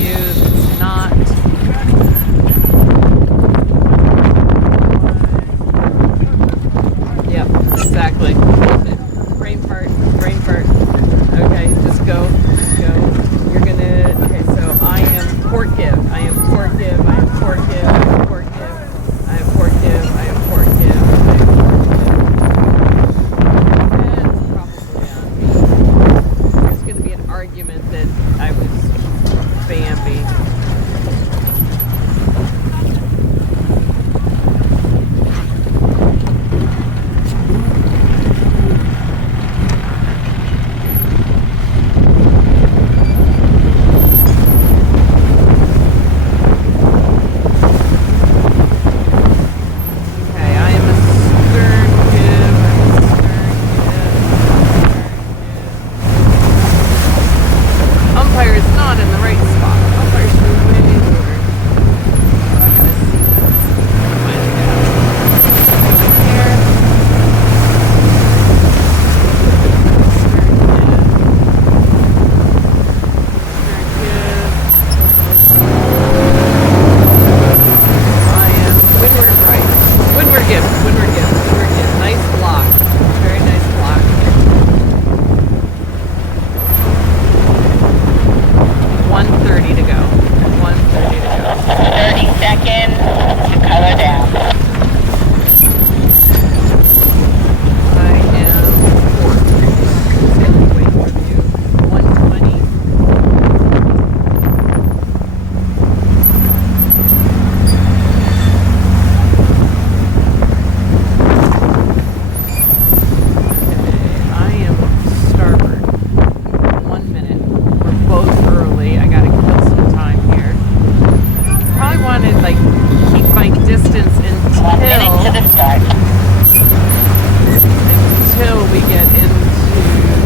reviews. It's not. Yep, exactly. Brain fart, brain fart. Okay, just go, just go. You're gonna, okay, so I am porkiv, I am porkiv, I am porkiv, I am porkiv, I am porkiv, I am porkiv, I am porkiv. It's probably on me. There's gonna be an argument that I was Bambi. Umpire is not in the right spot. Umpire should be way lower. I gotta see this. Find it out. Going here. I am windward right. Windward give. Windward give. Windward give. Nice block. Very nice block. 1:30 to go. 1:30 to go. 30 seconds to color down. I am 4. Wait for you. 120. Okay, I am starboard. 1 minute. We're both early. I gotta kill some time here. Probably want to like keep my distance 1 minute to the start. until we get into